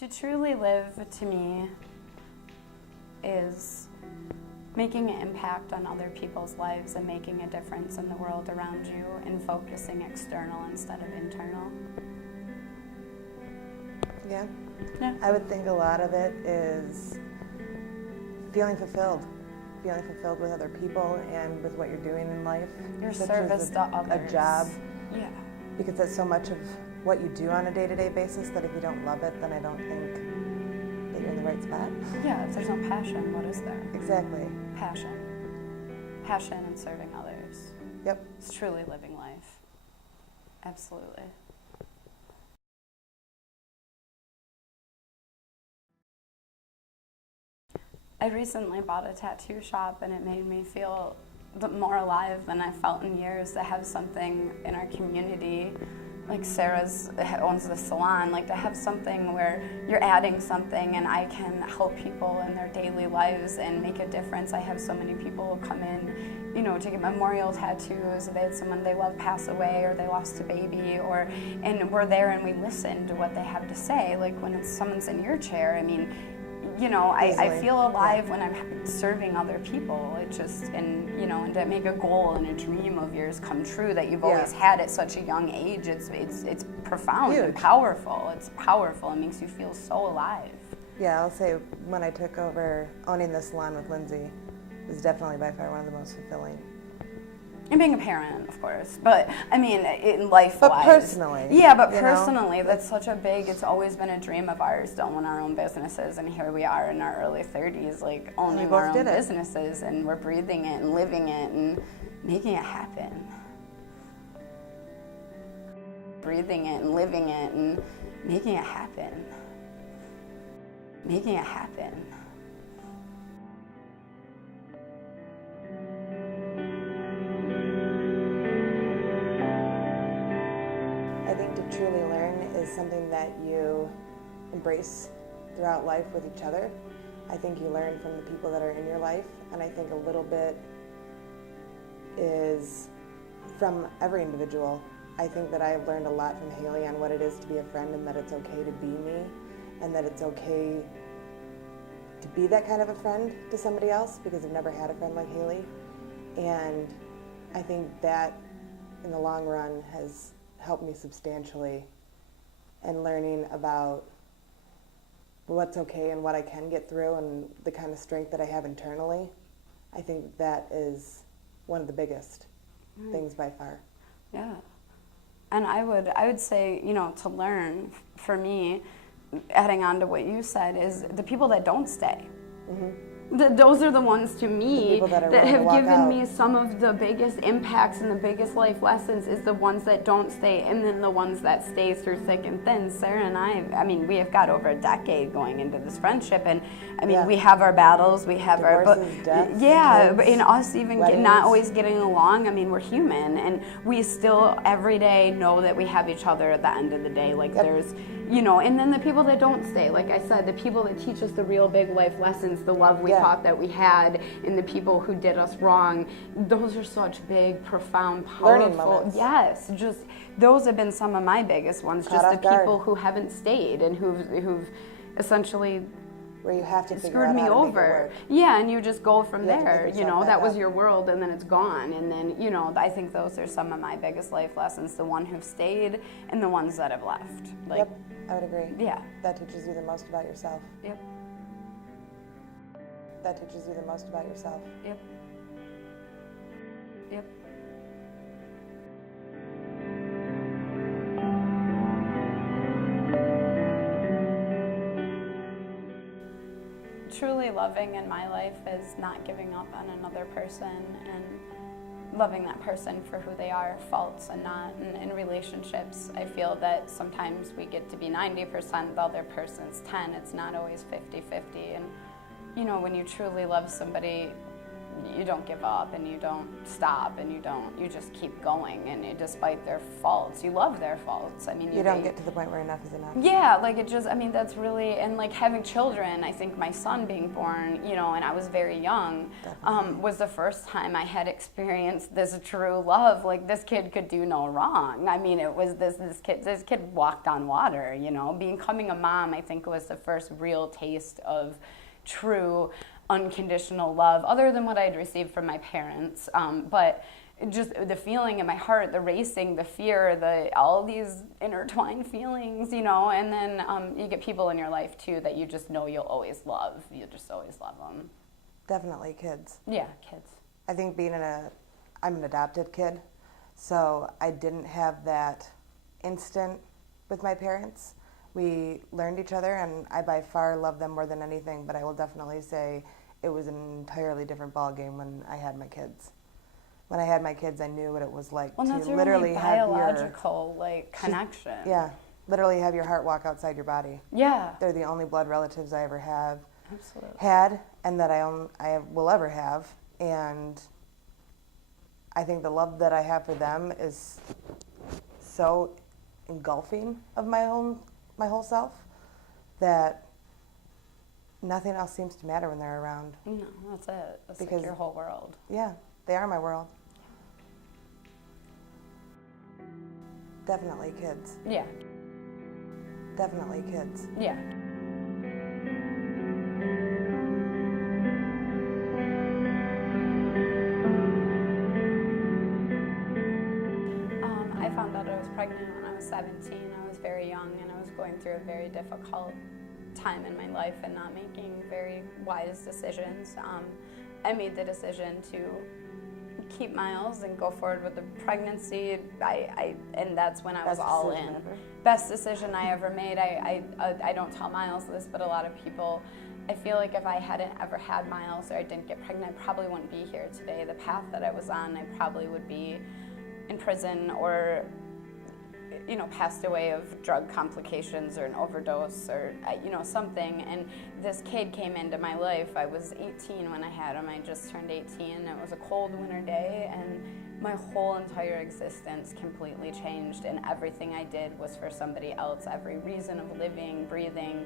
To truly live, to me, is making an impact on other people's lives and making a difference in the world around you and focusing external instead of internal. Yeah. Yeah. I would think a lot of it is feeling fulfilled with other people and with what you're doing in life. Your such service as to others. A job. Yeah. Because that's so much of what you do on a day-to-day basis that if you don't love it, then I don't think that you're in the right spot. Yeah, if there's no passion, what is there? Exactly. Passion and serving others. Yep. It's truly living life. Absolutely. I recently bought a tattoo shop and it made me feel more alive than I felt in years to have something in our community. Like Sarah's owns the salon, like to have something where you're adding something and I can help people in their daily lives and make a difference. I have so many people who come in, you know, to get memorial tattoos. They had someone they love pass away or they lost a baby, and we're there and we listen to what they have to say. Like when someone's in your chair, I mean, you know, I feel alive when I'm serving other people. It just, and you know, and to make a goal and a dream of yours come true that you've always had at such a young age, it's profound. Huge. And powerful. It's powerful. It makes you feel so alive. Yeah, I'll say when I took over owning the salon with Lindsay, it was definitely by far one of the most fulfilling. And being a parent, of course, but I mean, in life-wise. But personally. Yeah, but personally, that's such a big, it's always been a dream of ours to own our own businesses, and here we are in our early 30s, like owning our own businesses, and we're breathing it and living it and making it happen. Breathing it and living it and making it happen. Making it happen. Truly learn is something that you embrace throughout life with each other. I think you learn from the people that are in your life, and I think a little bit is from every individual. I think that I've learned a lot from Haley on what it is to be a friend, and that it's okay to be me, and that it's okay to be that kind of a friend to somebody else, because I've never had a friend like Haley. And I think that in the long run has helped me substantially in learning about what's okay and what I can get through and the kind of strength that I have internally. I think that is one of the biggest things by far. Yeah. And I would say, you know, to learn, for me, adding on to what you said, is the people that don't stay. Mm-hmm. Those are the ones to me that have given me some of the biggest impacts and the biggest life lessons, is the ones that don't stay, and then the ones that stay through thick and thin. Sarah and I mean, we have got over a decade going into this friendship, and I mean, we have our battles, we have divorces, deaths, kids, in us even not always getting along. I mean, we're human, and we still every day know that we have each other at the end of the day. Like there's, you know, and then the people that don't stay, like I said, the people that teach us the real big life lessons, the love we thought that we had, and the people who did us wrong, those are such big, profound, powerful learning moments. Yes, just those have been some of my biggest ones. Just the people who haven't stayed and who've essentially where you have to screwed me over. Yeah, and you just go from there. You know, that was your world, and then it's gone. And then, you know, I think those are some of my biggest life lessons: the one who've stayed and the ones that have left. Like, yep, I would agree. Yeah, that teaches you the most about yourself. Yep. That teaches you the most about yourself. Yep. Yep. Truly loving in my life is not giving up on another person and loving that person for who they are, faults and not. And in relationships, I feel that sometimes we get to be 90%, the other person's 10. It's not always 50-50. And you know, when you truly love somebody, you don't give up and you don't stop and you just keep going, and despite their faults, you love their faults. I mean, you don't get to the point where enough is enough. Yeah, like it just, I mean, that's really, and like having children, I think my son being born, you know, and I was very young, was the first time I had experienced this true love. Like, this kid could do no wrong. I mean, it was this kid walked on water, you know. Becoming a mom, I think, was the first real taste of true unconditional love, other than what I'd received from my parents. But just the feeling in my heart, the racing, the fear, all these intertwined feelings, you know. And then you get people in your life too that you just know you'll always love. You just always love them. Definitely kids. Yeah, kids. I think I'm an adopted kid, so I didn't have that instant with my parents. We learned each other, and I by far love them more than anything, but I will definitely say it was an entirely different ballgame when I had my kids. When I had my kids, I knew what it was like to literally have biological connection. Yeah, literally have your heart walk outside your body. Yeah. They're the only blood relatives I ever Absolutely. had, and that I will ever have, and I think the love that I have for them is so engulfing of my whole self that nothing else seems to matter when they're around. No, that's it. That's because, like your whole world. Yeah, they are my world. Definitely kids. Yeah. Definitely kids. Yeah. I found out I was pregnant when I was 17. I was very young, and I was going through a very difficult time in my life and not making very wise decisions. I made the decision to keep Miles and go forward with the pregnancy. And that's when I was all in. Ever. Best decision I ever made. I don't tell Miles this, but a lot of people, I feel like if I hadn't ever had Miles or I didn't get pregnant, I probably wouldn't be here today. The path that I was on, I probably would be in prison or, you know, passed away of drug complications or an overdose or, you know, something. And this kid came into my life. I was 18 when I had him. I just turned 18. It was a cold winter day, and my whole entire existence completely changed, and everything I did was for somebody else. Every reason of living, breathing,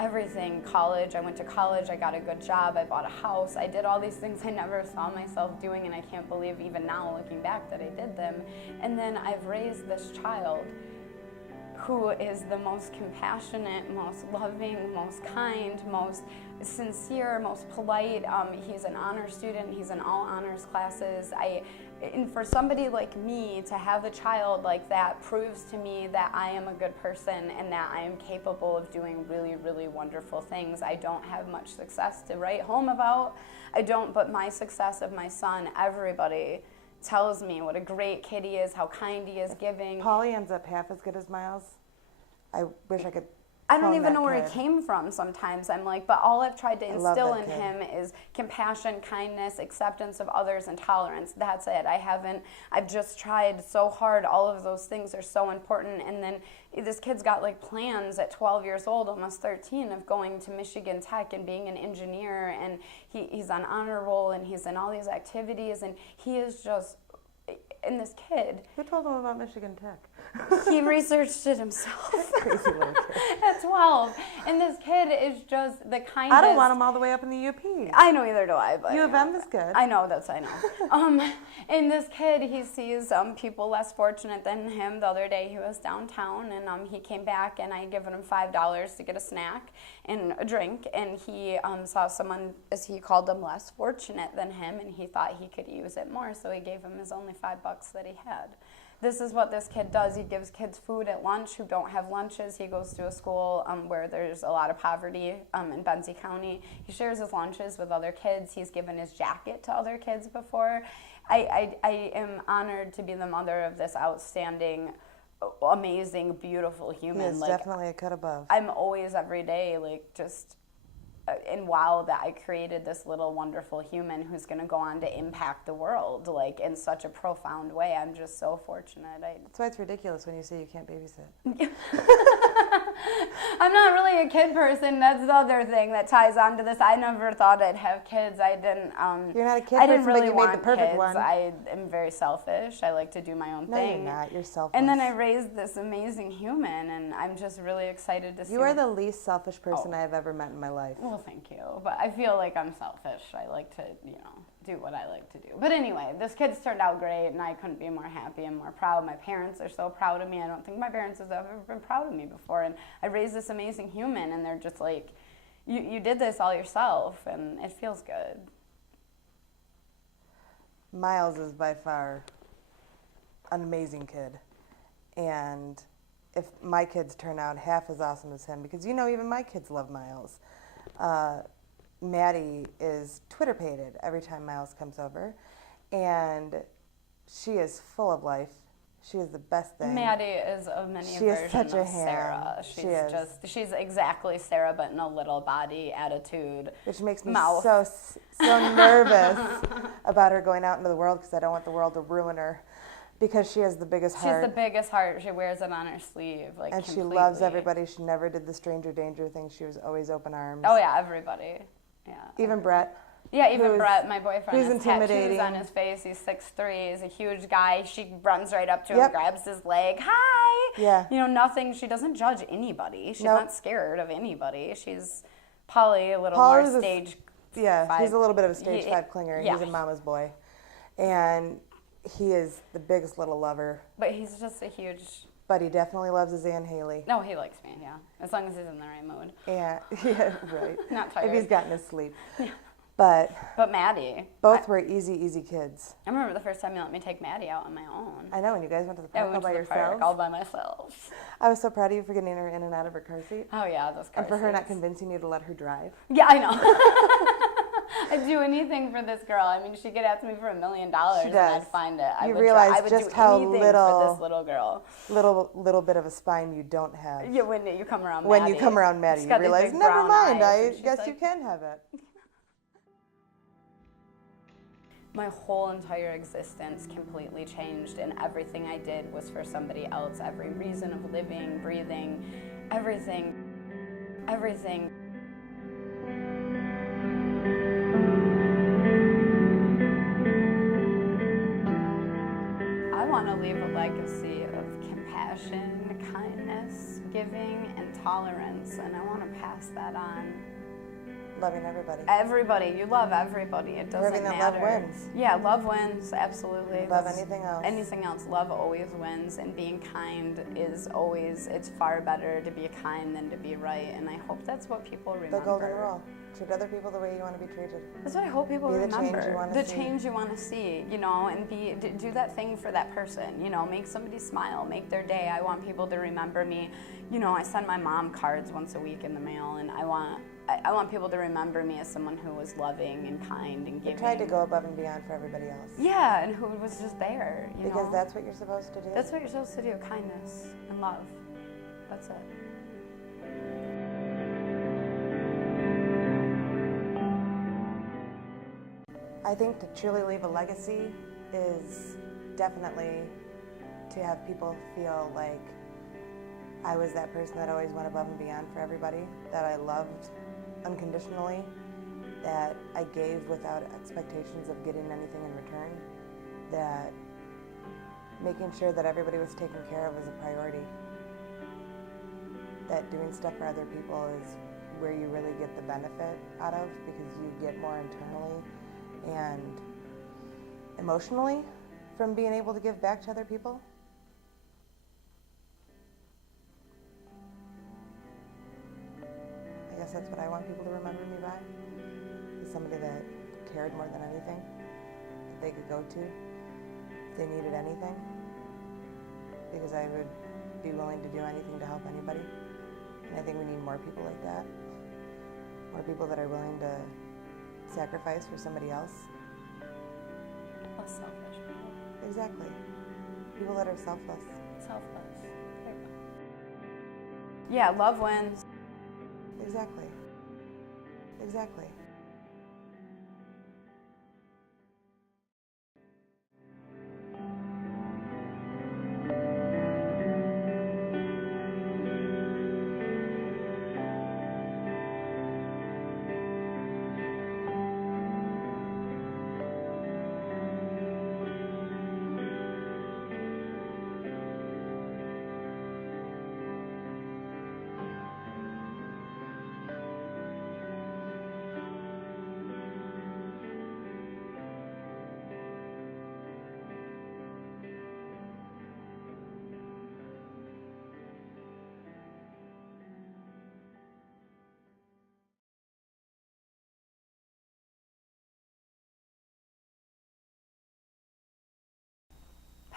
everything. College, I went to college, I got a good job, I bought a house, I did all these things I never saw myself doing, and I can't believe even now looking back that I did them. And then I've raised this child who is the most compassionate, most loving, most kind, most sincere, most polite. He's an honor student, he's in all honors classes. And for somebody like me to have a child like that proves to me that I am a good person and that I am capable of doing really, really wonderful things. I don't have much success to write home about. I don't, but my success of my son, everybody tells me what a great kid he is, how kind he is, giving. Paulie ends up half as good as Miles. I wish I could. I don't even know where he came from sometimes. I'm like, but all I've tried to instill in him is compassion, kindness, acceptance of others, and tolerance. That's it. I've just tried so hard. All of those things are so important. And then this kid's got like plans at 12 years old, almost 13, of going to Michigan Tech and being an engineer. And he's on honor roll and he's in all these activities. And he is just, and this kid. Who told him about Michigan Tech? He researched it himself. Crazy little kid. At 12. And this kid is just the kindest. I don't want him all the way up in the UP. I know, either do I. But U of M is good. I know, I know. And this kid, he sees people less fortunate than him. The other day he was downtown, and he came back, and I had given him $5 to get a snack and a drink. And he saw someone, as he called them, less fortunate than him, and he thought he could use it more. So he gave him his only $5 that he had. This is what this kid does. He gives kids food at lunch who don't have lunches. He goes to a school where there's a lot of poverty in Benzie County. He shares his lunches with other kids. He's given his jacket to other kids before. I am honored to be the mother of this outstanding, amazing, beautiful human. He is definitely a cut above. I'm always, every day, just in wow that I created this little wonderful human who's going to go on to impact the world in such a profound way. I'm just so fortunate. That's why it's ridiculous when you say you can't babysit. I'm not really a kid person. That's the other thing that ties on to this. I never thought I'd have kids. I didn't. You're not a kid I didn't person, really but you want made the perfect kids. one. I am very selfish. I like to do my own No, thing. you're not. You're selfless. And then I raised this amazing human, and I'm just really excited to see. You are the least selfish person I have ever met in my life. Well, thank you. But I feel like I'm selfish. I like to, do what I like to do. But anyway, this kid's turned out great, and I couldn't be more happy and more proud. My parents are so proud of me. I don't think my parents have ever been proud of me before. And I raised this amazing human, and they're just like, you did this all yourself, and it feels good. Miles is by far an amazing kid. And if my kids turn out half as awesome as him, because even my kids love Miles. Maddie is Twitter-pated every time Miles comes over, and she is full of life. She is the best thing. Maddie is a mini She is version such a of Sarah. ham. She's exactly Sarah, but in a little body, attitude, Which makes me mouth. so nervous about her going out into the world, because I don't want the world to ruin her. Because she has the biggest heart. She's the biggest heart. She wears it on her sleeve, and completely. she loves everybody. She never did the stranger danger thing. She was always open arms. Oh yeah, everybody. Yeah. Even Brett. Yeah, even Brett, my boyfriend, who's has intimidating. tattoos on his face. He's 6'3", he's a huge guy. She runs right up to him, Yep. grabs his leg. Hi! Yeah. Nothing. She doesn't judge anybody. She's Nope. not scared of anybody. She's probably a little Paul more is stage Yeah, five. he's a little bit of a stage 5 clinger. Yeah. He's a mama's boy. And he is the biggest little lover. But he's just a huge... But he definitely loves his Aunt Haley. No, he likes me, yeah. As long as he's in the right mood. Yeah, yeah, right. Not tired. If he's gotten his sleep. Yeah. But Maddie. both were easy kids. I remember the first time you let me take Maddie out on my own. I know, when you guys went to the Yeah, park we all went by to the park yourselves. all by myself. I was so proud of you for getting her in and out of her car seat. Oh yeah, those car And for her not seats. convincing you to let her drive. Yeah, I know. I'd do anything for this girl. I mean, she could ask me for $1 million and does. I'd find it. I You would realize I would just do how anything little- for this little girl. Little bit of a spine you don't have. Yeah, when you come around When Maddie. you come around Maddie, She's you got these realize, big never brown mind, eyes, I and she's guess like- you can have it. My whole entire existence completely changed, and everything I did was for somebody else. Every reason of living, breathing, everything. I want to leave a legacy of compassion, kindness, giving, and tolerance, and I want to pass that on. Loving everybody. Everybody, you love everybody. It doesn't Proving that matter. love wins. Yeah, love wins, absolutely. Above anything else. Anything else, love always wins, and being kind is always, it's far better to be kind than to be right, and I hope that's what people remember. The golden rule. Treat other people the way you want to be treated. That's what I hope people Be the remember. change you want to see. Change you want to see, and do that thing for that person, make somebody smile, make their day. I want people to remember me. I send my mom cards once a week in the mail, and I want people to remember me as someone who was loving and kind and You giving. tried to go above and beyond for everybody else. Yeah, and who was just there, Because that's what you're supposed to do. That's what you're supposed to do, kindness and love. That's it. I think to truly leave a legacy is definitely to have people feel like I was that person that always went above and beyond for everybody, that I loved unconditionally, that I gave without expectations of getting anything in return, that making sure that everybody was taken care of is a priority, that doing stuff for other people is where you really get the benefit out of, because you get more internally and emotionally from being able to give back to other people. I guess that's what I want people to remember me by, is somebody that cared more than anything, that they could go to if they needed anything, because I would be willing to do anything to help anybody. And I think we need more people like that, more people that are willing to sacrifice for somebody else. Less selfish people. Exactly. People that are selfless. Selfless. There you go. Yeah, love wins. Exactly. Exactly.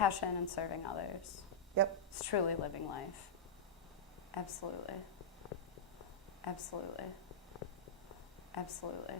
passion and serving others. Yep. It's truly living life. Absolutely. Absolutely. Absolutely.